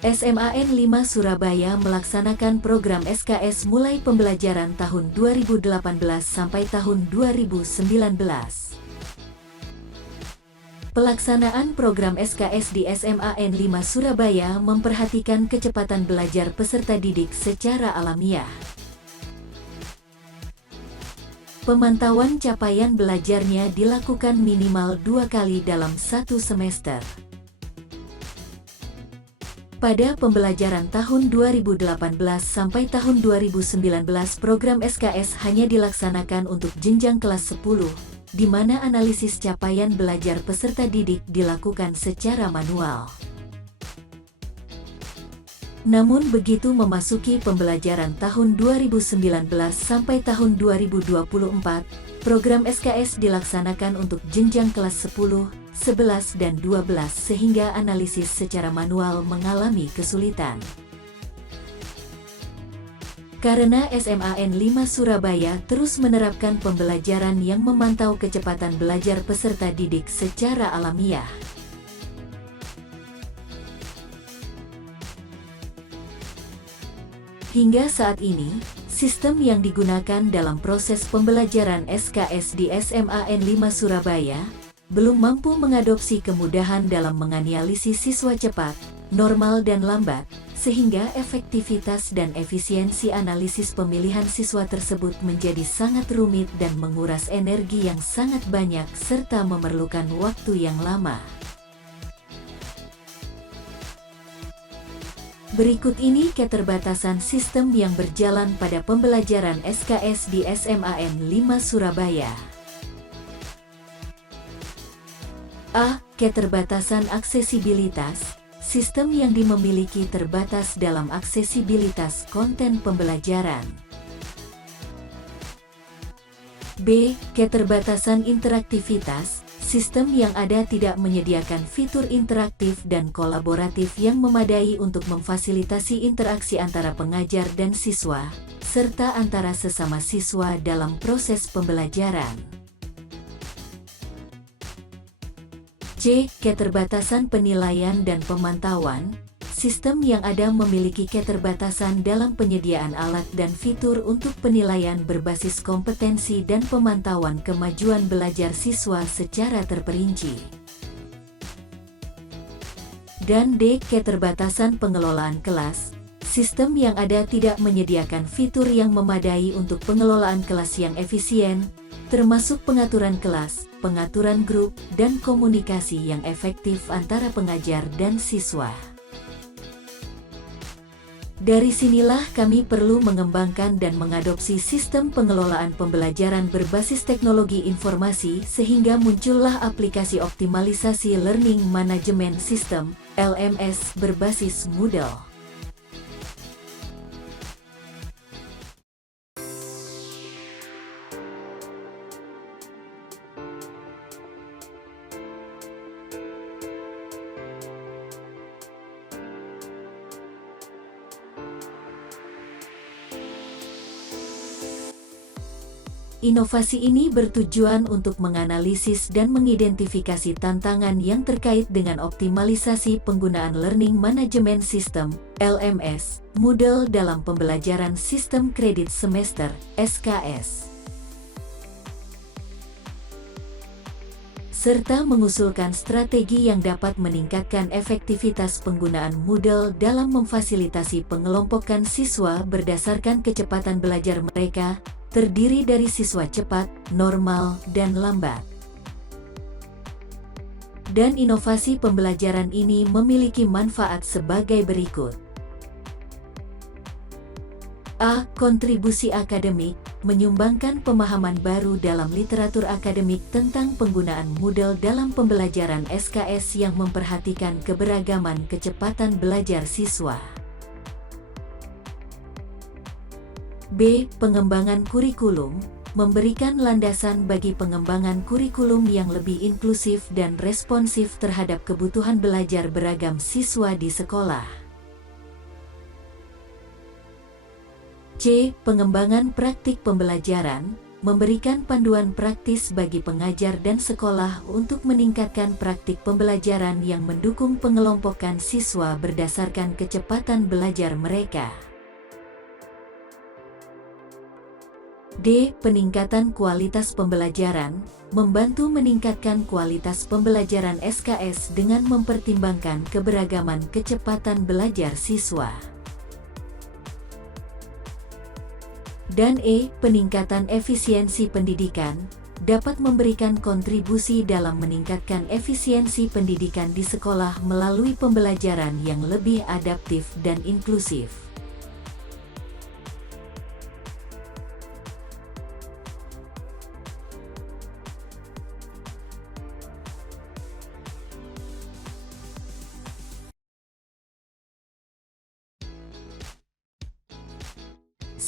SMAN 5 Surabaya melaksanakan program SKS mulai pembelajaran tahun 2018 sampai tahun 2019. Pelaksanaan program SKS di SMAN 5 Surabaya memperhatikan kecepatan belajar peserta didik secara alamiah. Pemantauan capaian belajarnya dilakukan minimal 2 kali dalam satu semester. Pada pembelajaran tahun 2018 sampai tahun 2019 program SKS hanya dilaksanakan untuk jenjang kelas 10, di mana analisis capaian belajar peserta didik dilakukan secara manual. Namun begitu memasuki pembelajaran tahun 2019 sampai tahun 2024, program SKS dilaksanakan untuk jenjang kelas 10, 11 dan 12 sehingga analisis secara manual mengalami kesulitan. Karena SMAN 5 Surabaya terus menerapkan pembelajaran yang memantau kecepatan belajar peserta didik secara alamiah. Hingga saat ini, sistem yang digunakan dalam proses pembelajaran SKS di SMAN 5 Surabaya belum mampu mengadopsi kemudahan dalam menganalisis siswa cepat, normal dan lambat, sehingga efektivitas dan efisiensi analisis pemilihan siswa tersebut menjadi sangat rumit dan menguras energi yang sangat banyak serta memerlukan waktu yang lama. Berikut ini keterbatasan sistem yang berjalan pada pembelajaran SKS di SMAN 5 Surabaya. A. Keterbatasan aksesibilitas. Sistem yang dimiliki terbatas dalam aksesibilitas konten pembelajaran. B. Keterbatasan interaktivitas. Sistem yang ada tidak menyediakan fitur interaktif dan kolaboratif yang memadai untuk memfasilitasi interaksi antara pengajar dan siswa, serta antara sesama siswa dalam proses pembelajaran. C. Keterbatasan penilaian dan pemantauan. Sistem yang ada memiliki keterbatasan dalam penyediaan alat dan fitur untuk penilaian berbasis kompetensi dan pemantauan kemajuan belajar siswa secara terperinci. Dan D. Keterbatasan pengelolaan kelas. Sistem yang ada tidak menyediakan fitur yang memadai untuk pengelolaan kelas yang efisien, termasuk pengaturan kelas, pengaturan grup, dan komunikasi yang efektif antara pengajar dan siswa. Dari sinilah kami perlu mengembangkan dan mengadopsi sistem pengelolaan pembelajaran berbasis teknologi informasi sehingga muncullah aplikasi optimalisasi Learning Management System, LMS, berbasis Moodle. Inovasi ini bertujuan untuk menganalisis dan mengidentifikasi tantangan yang terkait dengan optimalisasi penggunaan Learning Management System, LMS, Moodle dalam pembelajaran sistem kredit semester, SKS. Serta mengusulkan strategi yang dapat meningkatkan efektivitas penggunaan Moodle dalam memfasilitasi pengelompokan siswa berdasarkan kecepatan belajar mereka, terdiri dari siswa cepat, normal, dan lambat. Dan inovasi pembelajaran ini memiliki manfaat sebagai berikut. A. Kontribusi akademik, menyumbangkan pemahaman baru dalam literatur akademik tentang penggunaan Moodle dalam pembelajaran SKS yang memperhatikan keberagaman kecepatan belajar siswa. B. Pengembangan kurikulum, memberikan landasan bagi pengembangan kurikulum yang lebih inklusif dan responsif terhadap kebutuhan belajar beragam siswa di sekolah. C. Pengembangan praktik pembelajaran, memberikan panduan praktis bagi pengajar dan sekolah untuk meningkatkan praktik pembelajaran yang mendukung pengelompokan siswa berdasarkan kecepatan belajar mereka. D. Peningkatan kualitas pembelajaran, membantu meningkatkan kualitas pembelajaran SKS dengan mempertimbangkan keberagaman kecepatan belajar siswa. Dan E. Peningkatan efisiensi pendidikan, dapat memberikan kontribusi dalam meningkatkan efisiensi pendidikan di sekolah melalui pembelajaran yang lebih adaptif dan inklusif.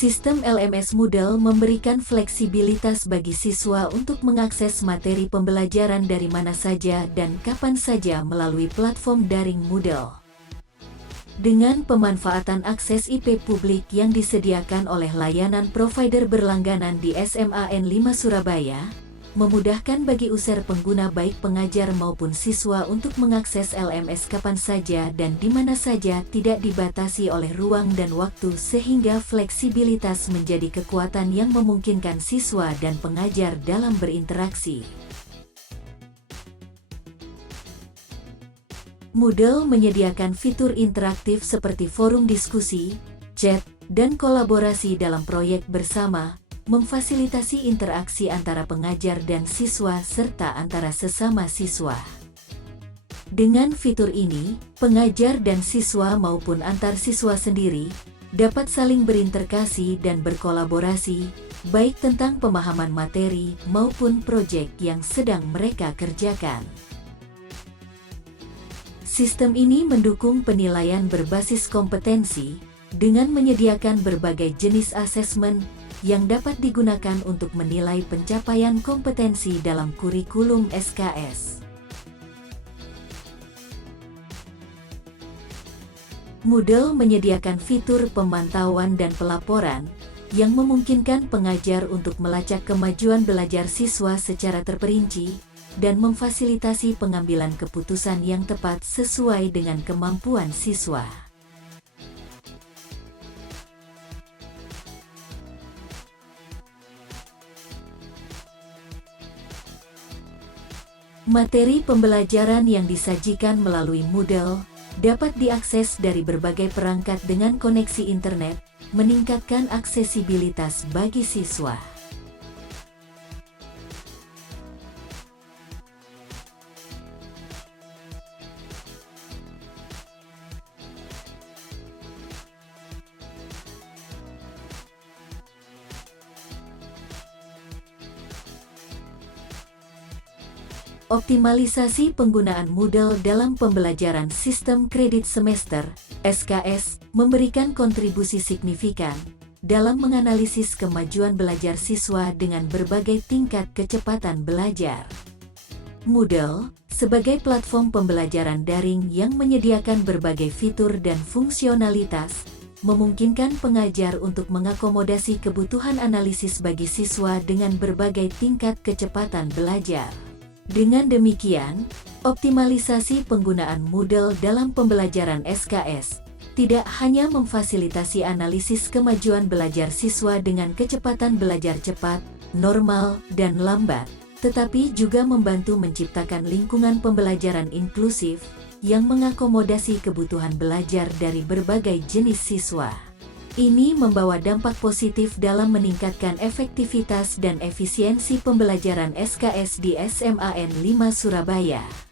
Sistem LMS Moodle memberikan fleksibilitas bagi siswa untuk mengakses materi pembelajaran dari mana saja dan kapan saja melalui platform daring Moodle. Dengan pemanfaatan akses IP publik yang disediakan oleh layanan provider berlangganan di SMAN 5 Surabaya, memudahkan bagi user pengguna baik pengajar maupun siswa untuk mengakses LMS kapan saja dan di mana saja, tidak dibatasi oleh ruang dan waktu, sehingga fleksibilitas menjadi kekuatan yang memungkinkan siswa dan pengajar dalam berinteraksi. Moodle menyediakan fitur interaktif seperti forum diskusi, chat, dan kolaborasi dalam proyek bersama, memfasilitasi interaksi antara pengajar dan siswa serta antara sesama siswa. Dengan fitur ini, pengajar dan siswa maupun antar siswa sendiri dapat saling berinteraksi dan berkolaborasi, baik tentang pemahaman materi maupun proyek yang sedang mereka kerjakan. Sistem ini mendukung penilaian berbasis kompetensi dengan menyediakan berbagai jenis asesmen yang dapat digunakan untuk menilai pencapaian kompetensi dalam kurikulum SKS. Moodle menyediakan fitur pemantauan dan pelaporan yang memungkinkan pengajar untuk melacak kemajuan belajar siswa secara terperinci dan memfasilitasi pengambilan keputusan yang tepat sesuai dengan kemampuan siswa. Materi pembelajaran yang disajikan melalui Moodle dapat diakses dari berbagai perangkat dengan koneksi internet, meningkatkan aksesibilitas bagi siswa. Optimalisasi penggunaan Moodle dalam pembelajaran sistem kredit semester (SKS) memberikan kontribusi signifikan dalam menganalisis kemajuan belajar siswa dengan berbagai tingkat kecepatan belajar. Moodle, sebagai platform pembelajaran daring yang menyediakan berbagai fitur dan fungsionalitas, memungkinkan pengajar untuk mengakomodasi kebutuhan analisis bagi siswa dengan berbagai tingkat kecepatan belajar. Dengan demikian, optimalisasi penggunaan Moodle dalam pembelajaran SKS tidak hanya memfasilitasi analisis kemajuan belajar siswa dengan kecepatan belajar cepat, normal, dan lambat, tetapi juga membantu menciptakan lingkungan pembelajaran inklusif yang mengakomodasi kebutuhan belajar dari berbagai jenis siswa. Ini membawa dampak positif dalam meningkatkan efektivitas dan efisiensi pembelajaran SKS di SMAN 5 Surabaya.